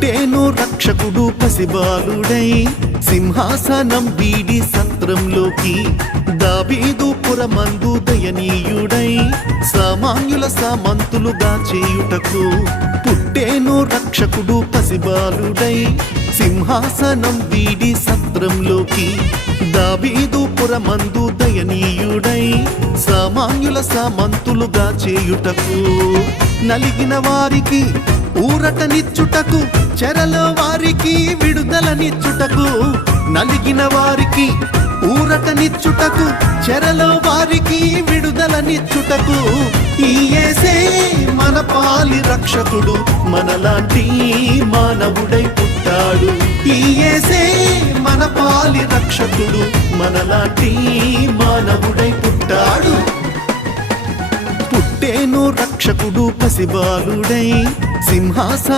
పుట్టేను రక్షకుడు పసిబాలుడై సింహాసనం వీడి సత్రంలోకి దావీదు పురమందు దయనీయుడై సామాన్యుల సామంతులుగా చేయుటకు పుట్టేను రక్షకుడు పసిబాలుడై సింహాసనం వీడి సత్రంలోకి దావీదు పురమందు దయనీయుడై సామాన్యుల సామంతులుగా చేయుటకు నలిగిన వారికి ఊరటనిచ్చుటకు చెరలో వారికి విడుదలనిచ్చుటకు నలిగిన వారికి ఊరటనిచ్చుటకు చెరలో వారికి విడుదలనిచ్చుటకు ఈ యేసే మన పాలి రక్షకుడు మనలాంటి మానవుడై పుట్టాడు ఈ యేసే మన పాలి రక్షకుడు మనలాంటి మానవుడై పుట్టాడు పుట్టేను రక్షకుడు పసిబాలుడై సింహాసనం